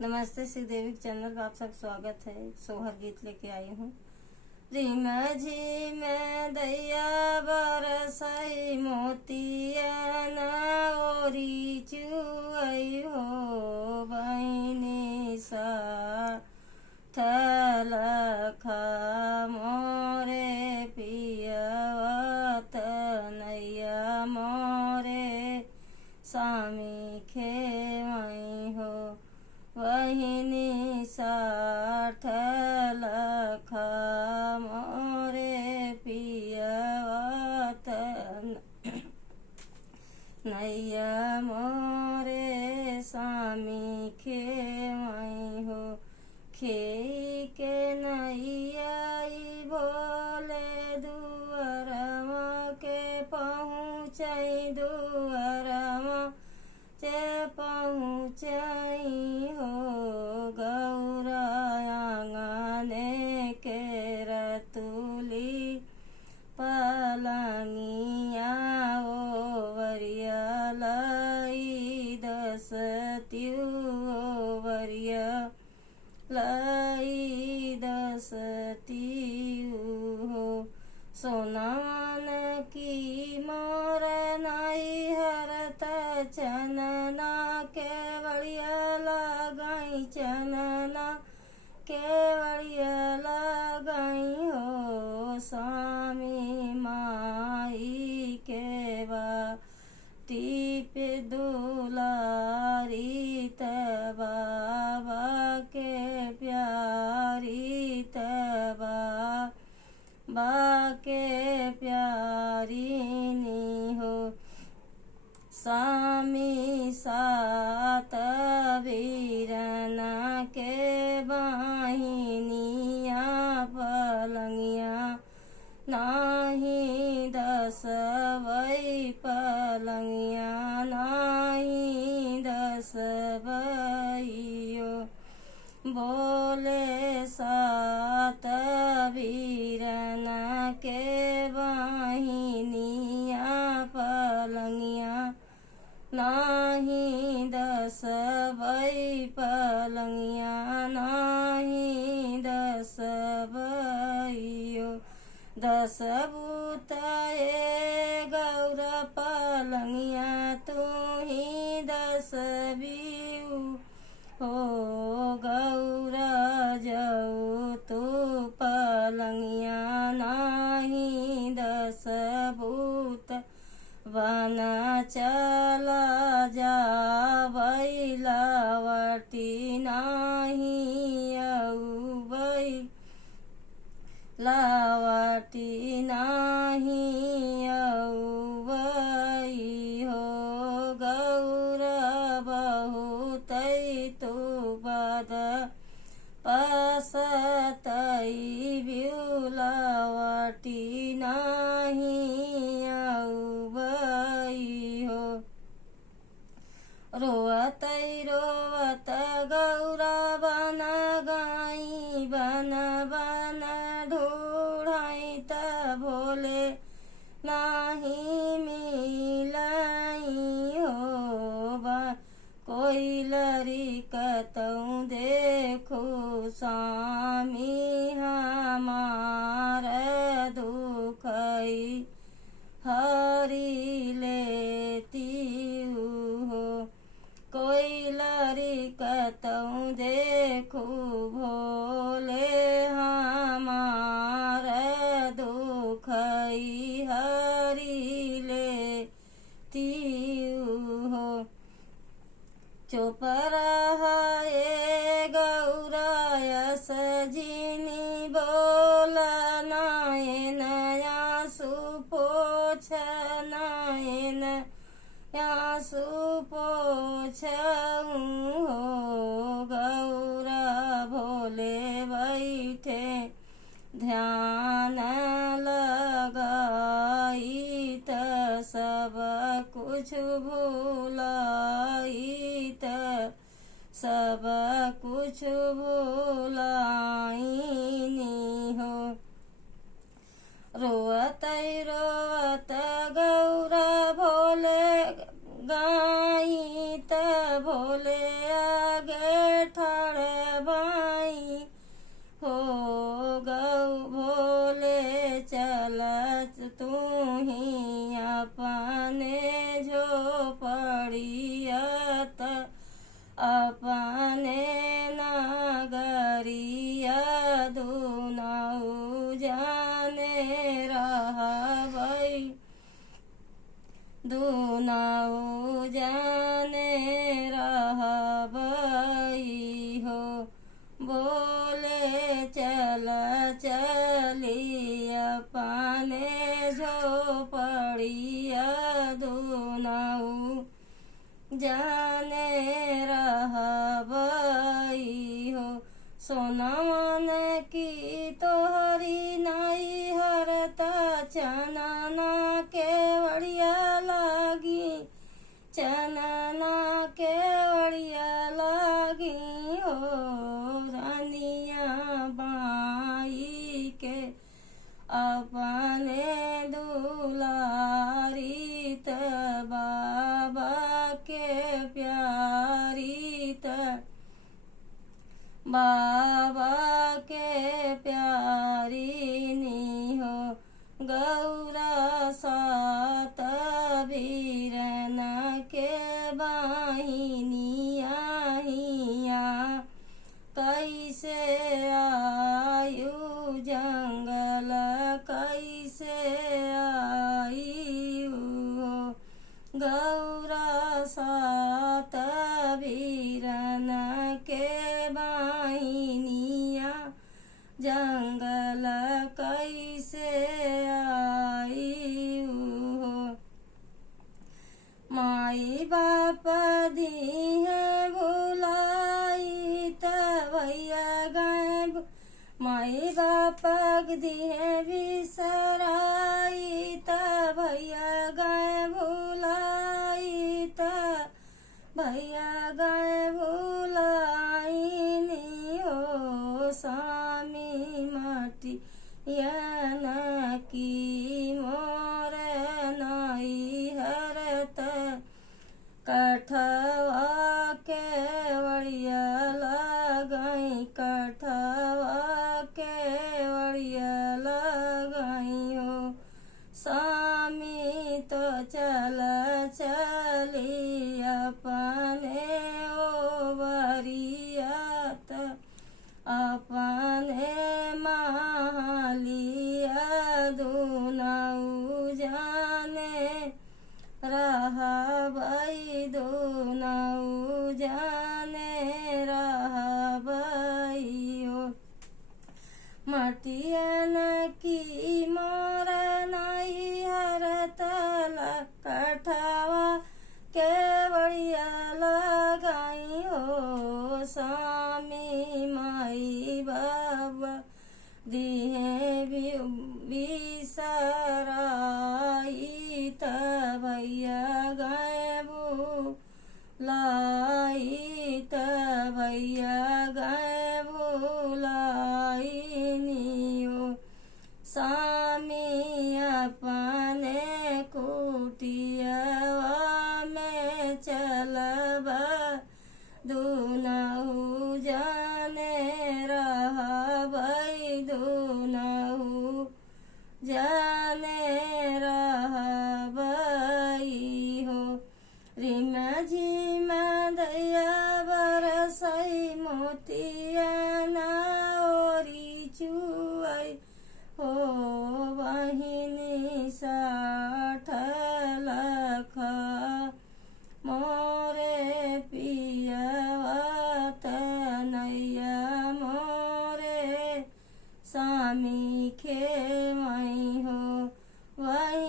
नमस्ते श्रीदेवी चैनल पर आप सबका स्वागत है। सोहर गीत लेके आई हूँ। रिम झिम दैया बरसई मोतिया ओरी चुअई हो बहिनी सा थलखा मोरे पियवत नैया मोरे स्वामी खेमई हो वहिनी साठ लखा मोरे पियवत नैया मोरे स्वामी खेमई हो खेई के नैया भोले दुअरमा के पहुँचई दुअरमा चे पहुँचई हो गौरा आंगने के रतुली पलंगिया ओवरिया लई दस त्यू ओवरिया लई दस त्यू हो सोनान की मोर नाई हरत चनना केवड़िया लगाई चनना केवड़िया लगाई हो स्वामी माई के बाटी पे दुलारी बाबा के प्यारी बाके प्यारी हो स्वामी सात वीरना के बाहिनिया पलंगिया नाही दस वही पलंगिया नाही दस वही बोले सात वीरना के बाहिनिया पलंगिया नाही दस वही पलंगिया नाही दस वही दस बूताए गौर पलंगिया तू ही दस बीऊ हो गौरा जाऊ तू पलंगिया नाही दस भूत बना चला जा लावटी नाही आऊ लावटी नाही आऊ हो गौरा बहुत तू बद पसतई लावटी नाही आऊ हो रोवतई रोवत गौरा बन गाई बन बन ढूढ़ाई त भोले नाही मिलाई हो कोई लरी कतऊ देखो स्वामी हमार दुखई हरी लेती हो कोई लरी कतऊ देखो भोले हमार दुखई हरी लेती हो चुप रहे गौरा सजिनी बोला नायन सुपोछ नायन सुपोछ हो गौरा भोले बैठे ध्यान लगाई त सब कुछ भूलाई त सब कुछ भूलाई हो रोवत रोवत गौरा भोले गाई त भोले आगे ठड़ बाई हो गौ भोले चलत तू ही अपने झोपड़ियत अपने नगरिया दुनऊ जाने रहबै दुनऊ जाने रहबै हो बोले चल चली अपने झोपड़िया दुनऊ जाने रहबै हो सोनवन की तोहरी नाई हरता चनना के बढ़िया लागी चनना के बढ़िया लागी हो रानिया बाई के अपने दुलारी त बाबा के प्यारी त बाबा के प्यारी हो गौरा सात वीरन के बाहिनिया हिया कैसे आयु जंगल कैसे आयु गौरा सात वीरन के बाहिनिया जंगल कैसे आयु माई बाप दिहे भुलाई त भैया गाय माई बाप दिहे बिसराई त भैया गाय भुलाई त भैया गाय भुलाइनी हो स्वामी माटी यन की मोर नाई हरत कठवा के बढ़िया लगाई कठवा के बढ़िया लगाई हो स्वामी तो चल चली अपने ओवरियत अपने मालिया दुनऊ जाने रहबै दुनऊ जाने रहबै हो मटियन की मोर नाई हरत कठवा के बढ़िया लगाई हो स्वामी माई बाबा दिहे बिसराई त भैया गाय भुलाई त भैया गाय भुलाइनी हो स्वामी अपने कुटियावा में चलब दुनऊ जाने रहबै दुनऊ जाने रहबै हो रिम झिम दैया बरसै मोतिया ओरी चुअै हो बहिनी 60 लाख मोरे पियवा तनैया मोरे स्वामी खे मई हो वही